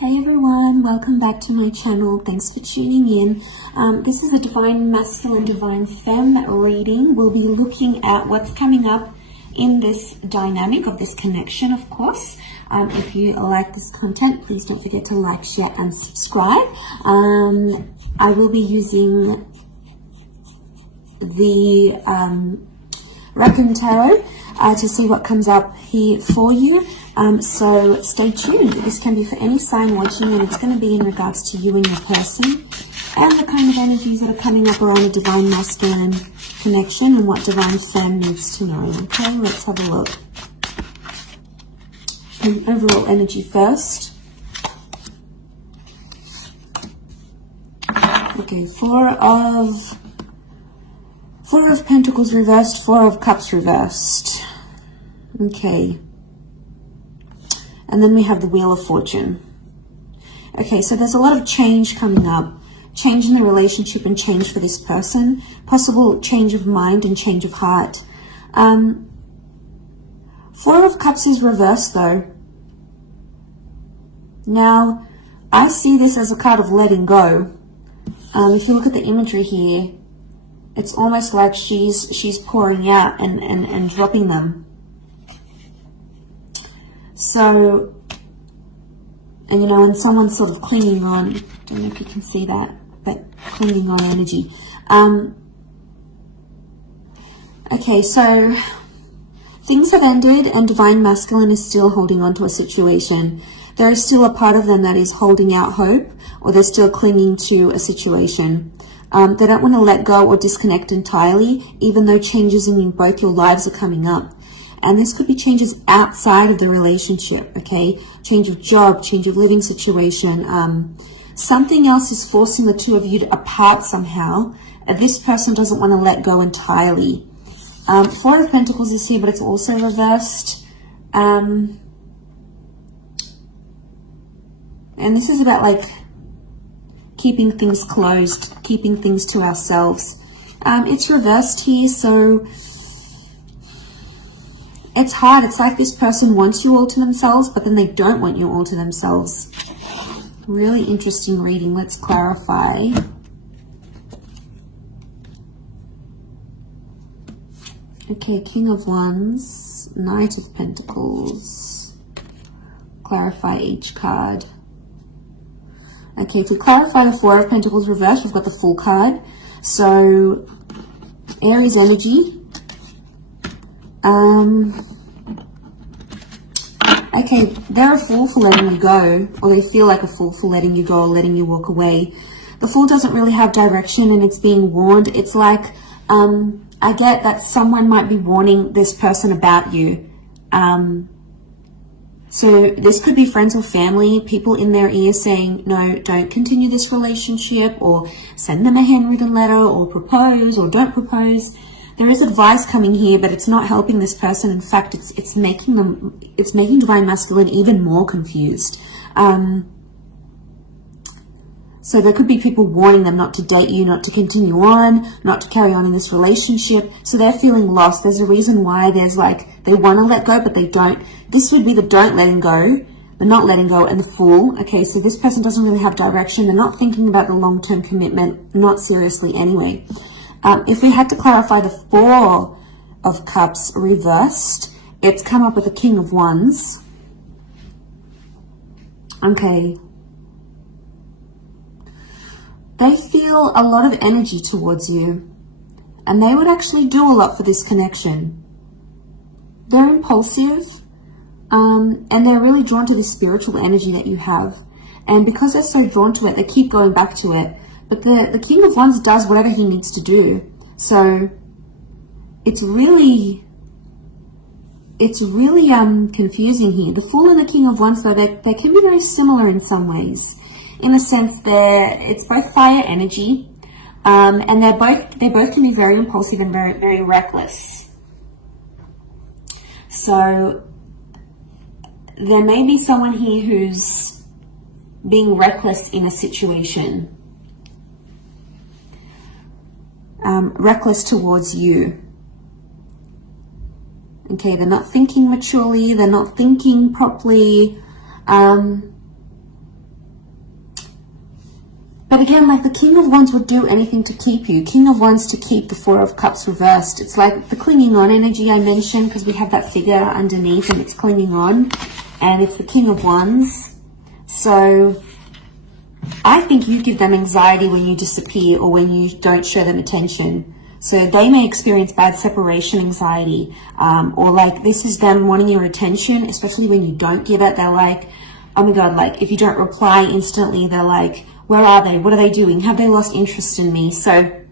Hey everyone, welcome back to my channel. Thanks for tuning in. This is a Divine Masculine, Divine Femme reading. We'll be looking at what's coming up in this dynamic of this connection, of course. If you like this content, please don't forget to like, share, and subscribe. I will be using the Reckon Tarot to see what comes up here for you. So stay tuned. This can be for any sign watching, and it's going to be in regards to you and your person and the kind of energies that are coming up around a Divine Masculine connection and what Divine Femme needs to know. Okay, let's have a look. And overall energy first. Okay, Four of Pentacles reversed, Four of Cups reversed. Okay. And then we have the Wheel of Fortune. Okay, so there's a lot of change coming up. Change in the relationship and change for this person. Possible change of mind and change of heart. Four of Cups is reversed though. Now, I see this as a card of letting go. If you look at the imagery here, it's almost like she's pouring out and dropping them. So, and you know, and someone's sort of clinging on. Don't know if you can see that, but clinging on energy. Okay, so things have ended and Divine Masculine is still holding on to a situation. There is still a part of them that is holding out hope, or they're still clinging to a situation. They don't want to let go or disconnect entirely, even though changes in both your lives are coming up. And this could be changes outside of the relationship, okay? Change of job, change of living situation. Something else is forcing the two of you apart somehow. This person doesn't want to let go entirely. Four of Pentacles is here, but it's also reversed. And this is about like keeping things closed, keeping things to ourselves. It's reversed here, so it's hard. It's like this person wants you all to themselves, but then they don't want you all to themselves. Really interesting reading. Let's clarify. Okay, King of Wands, Knight of Pentacles. Clarify each card. Okay, to clarify the Four of Pentacles reversed, we've got the Fool card. So, Aries energy. Okay, they're a fool for letting you go, or they feel like a fool for letting you go or letting you walk away. The Fool doesn't really have direction and it's being warned. It's like, I get that someone might be warning this person about you. So this could be friends or family, people in their ear saying, no, don't continue this relationship, or send them a handwritten letter, or propose, or don't propose. There is advice coming here, but it's not helping this person. In fact, it's making Divine Masculine even more confused. So there could be people warning them not to date you, not to continue on, not to carry on in this relationship. So they're feeling lost. There's a reason why there's like, they want to let go, but they don't. This would be the don't letting go, the not letting go, and the Fool. Okay, so this person doesn't really have direction. They're not thinking about the long-term commitment, not seriously anyway. If we had to clarify the Four of Cups reversed, it's come up with a King of Wands. Okay. They feel a lot of energy towards you, and they would actually do a lot for this connection. They're impulsive, and they're really drawn to the spiritual energy that you have. And because they're so drawn to it, they keep going back to it. But the King of Wands does whatever he needs to do. So it's really confusing here. The Fool and the King of Wands, though, they can be very similar in some ways. In a sense, it's both fire energy, and they both can be very impulsive and very, very reckless. So there may be someone here who's being reckless in a situation. Reckless towards you. Okay, they're not thinking maturely, they're not thinking properly. But again, like the King of Wands would do anything to keep you. King of Wands to keep the Four of Cups reversed. It's like the clinging on energy I mentioned, because we have that figure underneath and it's clinging on. And it's the King of Wands. So I think you give them anxiety when you disappear or when you don't show them attention. So they may experience bad separation anxiety, or like this is them wanting your attention, especially when you don't give it. They're like, oh my God, like if you don't reply instantly, they're like, where are they? What are they doing? Have they lost interest in me? So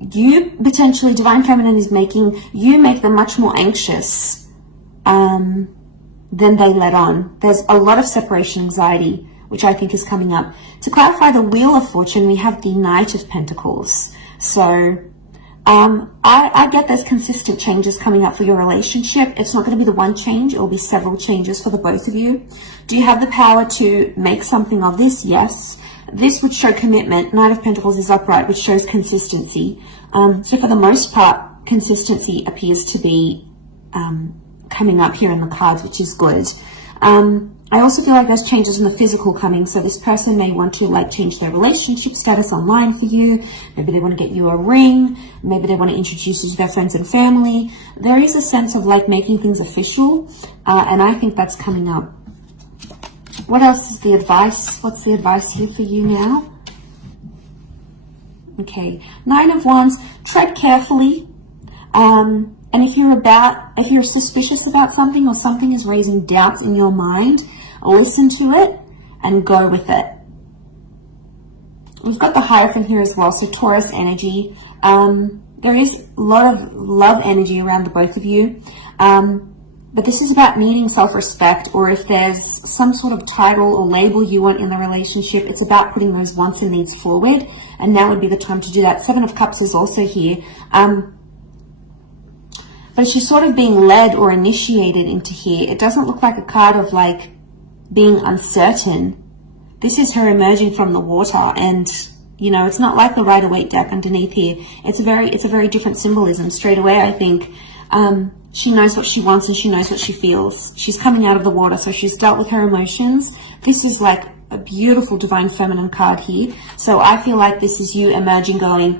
you potentially, Divine Feminine is making you make them much more anxious than they let on. There's a lot of separation anxiety, which I think is coming up. To clarify the Wheel of Fortune, we have the Knight of Pentacles. So I get there's consistent changes coming up for your relationship. It's not going to be the one change. It will be several changes for the both of you. Do you have the power to make something of this? Yes. This would show commitment. Knight of Pentacles is upright, which shows consistency. So for the most part, consistency appears to be coming up here in the cards, which is good. I also feel like there's changes in the physical coming. So this person may want to like change their relationship status online for you. Maybe they want to get you a ring. Maybe they want to introduce you to their friends and family. There is a sense of like making things official. And I think that's coming up. What else is the advice? What's the advice here for you now? Okay. Nine of Wands. Tread carefully. And if you're suspicious about something or something is raising doubts in your mind, listen to it and go with it. We've got the Hierophant here as well, so Taurus energy. There is a lot of love energy around the both of you. But this is about needing self-respect, or if there's some sort of title or label you want in the relationship, it's about putting those wants and needs forward. And now would be the time to do that. Seven of Cups is also here. But she's sort of being led or initiated into here. It doesn't look like a card of like being uncertain. This is her emerging from the water, and you know, it's not like the Rider-Waite deck underneath here. It's a very different symbolism. Straight away, I think she knows what she wants and she knows what she feels. She's coming out of the water, so she's dealt with her emotions. This is like a beautiful Divine Feminine card here. So I feel like this is you emerging, going,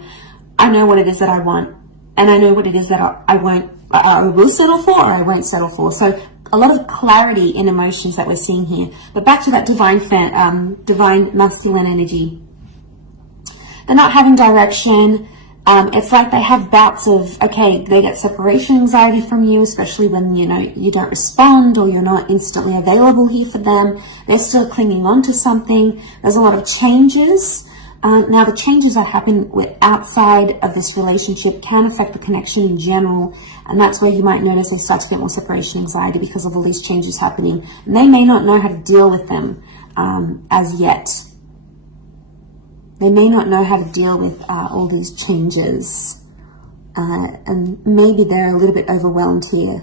I know what it is that I want, and I know what it is that I will settle for, or I won't settle for. So a lot of clarity in emotions that we're seeing here. But back to that divine masculine energy. They're not having direction. It's like they have bouts of, okay, they get separation anxiety from you, especially when, you know, you don't respond or you're not instantly available here for them. They're still clinging on to something. There's a lot of changes. Now, the changes that happen outside of this relationship can affect the connection in general, and that's where you might notice they start to get more separation anxiety because of all these changes happening. And they may not know how to deal with them as yet. They may not know how to deal with all these changes, and maybe they're a little bit overwhelmed here.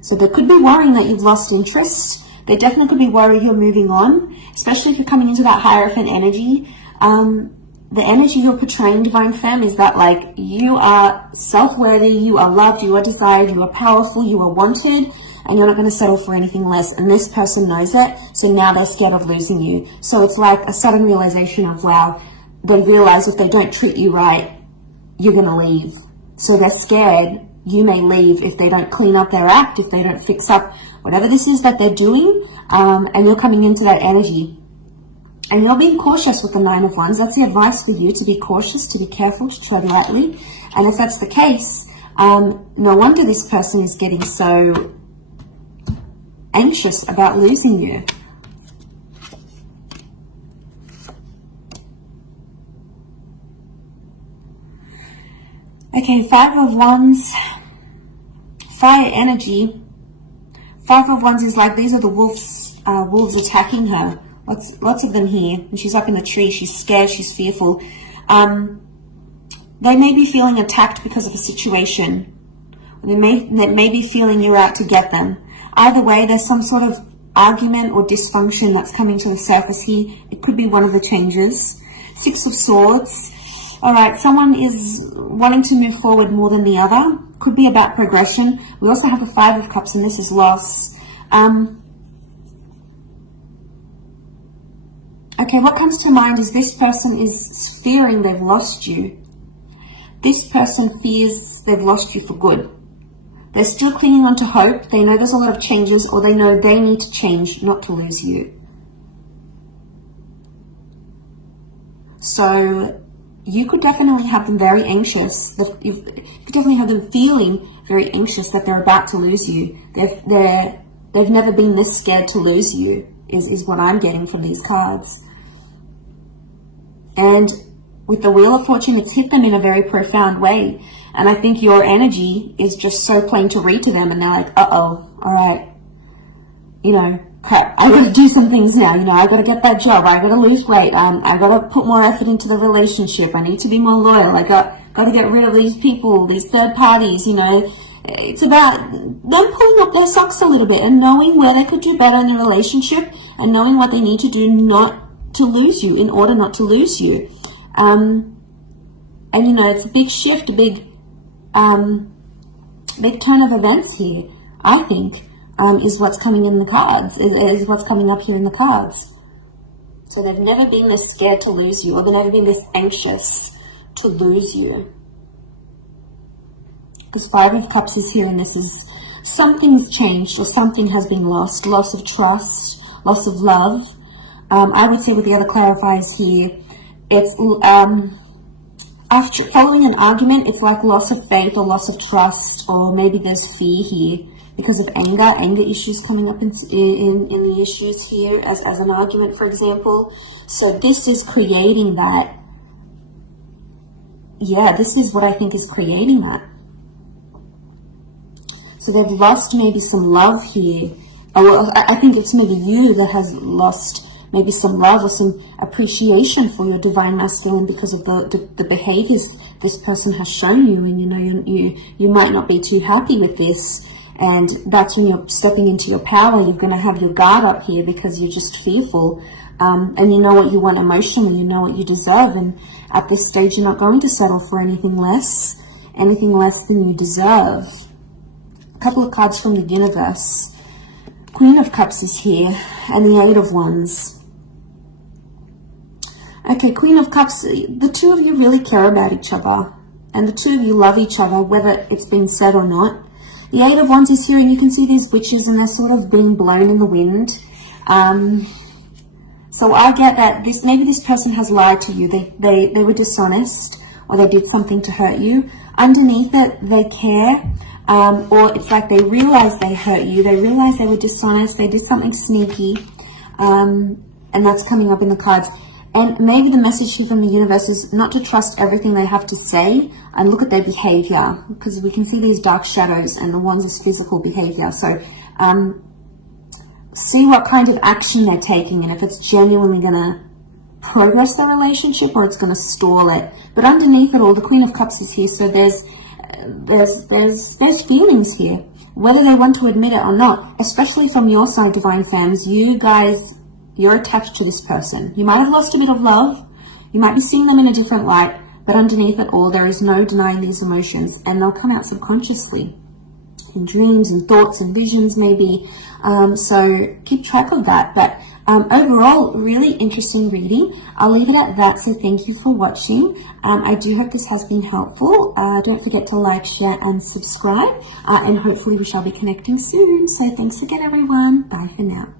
So they could be worrying that you've lost interest. They definitely could be worried you're moving on, especially if you're coming into that Hierophant energy. The energy you're portraying, Divine Femme, is that like you are self-worthy, you are loved, you are desired, you are powerful, you are wanted, and you're not going to settle for anything less. And this person knows it, so now they're scared of losing you. So it's like a sudden realization of, wow, they realize if they don't treat you right, you're going to leave. So they're scared you may leave if they don't clean up their act, if they don't fix up whatever this is that they're doing, and you're coming into that energy. And you're being cautious with the Nine of Wands. That's the advice for you, to be cautious, to be careful, to tread lightly. And if that's the case, no wonder this person is getting so anxious about losing you. Okay, Five of Wands, fire energy. Five of Wands is like, these are the wolves attacking her. Lots of them here. And she's up in the tree. She's scared. She's fearful. They may be feeling attacked because of a situation. They may be feeling you're out to get them. Either way, there's some sort of argument or dysfunction that's coming to the surface here. It could be one of the changes. Six of Swords. All right, someone is wanting to move forward more than the other. could be about progression. We also have the Five of Cups, and this is loss. Okay, what comes to mind is this person is fearing they've lost you. This person fears they've lost you for good. They're still clinging on to hope. They know there's a lot of changes, or they know they need to change not to lose you. So you could definitely have them very anxious. You could definitely have them feeling very anxious that they're about to lose you. They've never been this scared to lose you, is what I'm getting from these cards. And with the Wheel of Fortune, it's hit them in a very profound way. And I think your energy is just so plain to read to them, and they're like, uh-oh, all right, you know, crap, I gotta do some things now, you know, I gotta get that job, I gotta lose weight, I gotta put more effort into the relationship, I need to be more loyal, I gotta get rid of these people, these third parties, you know. It's about them pulling up their socks a little bit and knowing where they could do better in the relationship, and knowing what they need to do not to lose you, in order not to lose you. And you know, it's a big shift, a big turn of events here, I think, is what's coming in the cards, is what's coming up here in the cards. So they've never been this scared to lose you, or they've never been this anxious to lose you. Because Five of Cups is here, and this is something's changed, or something has been lost. Loss of trust, loss of love. I would say with the other clarifiers here, it's after following an argument, it's like loss of faith or loss of trust, or maybe there's fear here because of anger issues coming up in the issues here as an argument, for example. So this is creating that. Yeah, this is what I think is creating that. So they've lost maybe some love here. Or I think it's maybe you that has lost maybe some love or some appreciation for your divine masculine because of the behaviors this person has shown you, and you know you might not be too happy with this, and that's when you're stepping into your power. You're going to have your guard up here because you're just fearful, and you know what you want emotionally, you know what you deserve, and at this stage you're not going to settle for anything less than you deserve. A couple of cards from the universe. Queen of Cups is here, and the Eight of Wands. Okay, Queen of Cups, the two of you really care about each other, and the two of you love each other, whether it's been said or not. The Eight of Wands is here, and you can see these witches, and they're sort of being blown in the wind. So I get that maybe this person has lied to you. They were dishonest, or they did something to hurt you. Underneath it, they care, or it's like they realize they hurt you. They realize they were dishonest. They did something sneaky, and that's coming up in the cards. And maybe the message here from the universe is not to trust everything they have to say and look at their behavior, because we can see these dark shadows, and the Wands is physical behavior. So see what kind of action they're taking, and if it's genuinely going to progress the relationship or it's going to stall it. But underneath it all, the Queen of Cups is here, so there's feelings here, whether they want to admit it or not. Especially from your side, divine fams, you guys, you're attached to this person. You might have lost a bit of love. You might be seeing them in a different light, but underneath it all, there is no denying these emotions, and they'll come out subconsciously in dreams and thoughts and visions, maybe. So keep track of that. But overall, really interesting reading. I'll leave it at that. So thank you for watching. I do hope this has been helpful. Don't forget to like, share, and subscribe. And hopefully we shall be connecting soon. So thanks again, everyone. Bye for now.